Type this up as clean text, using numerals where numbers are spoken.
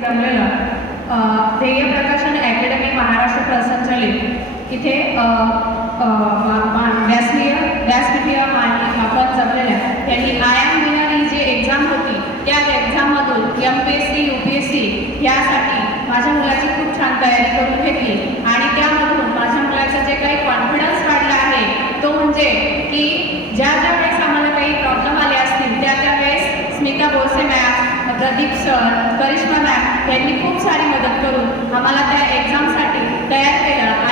जमलेलं ध्येय प्रकाशन अकॅडमी महाराष्ट्र प्रसंचालित इथे व्यासपीठीय आपण जमलेल्या त्यांनी आयाम देणारी जी एक्झाम होती त्या एक्झाममधून MPSC UPSC यासाठी माझ्या मुलाची खूप छान तयारी करून घेतली आणि त्यामधून माझ्या मुलाचा जे काही कॉन्फिडन्स वाढला आहे तो म्हणजे की ज्या वेळेस आम्हाला काही प्रॉब्लेम आले असतील त्यावेळेस Smita Borse ma'am, Pradeep sir, Karishma ma'am यांनी खूप सारी मदत करून आम्हाला त्या एक्झामसाठी तयार केलं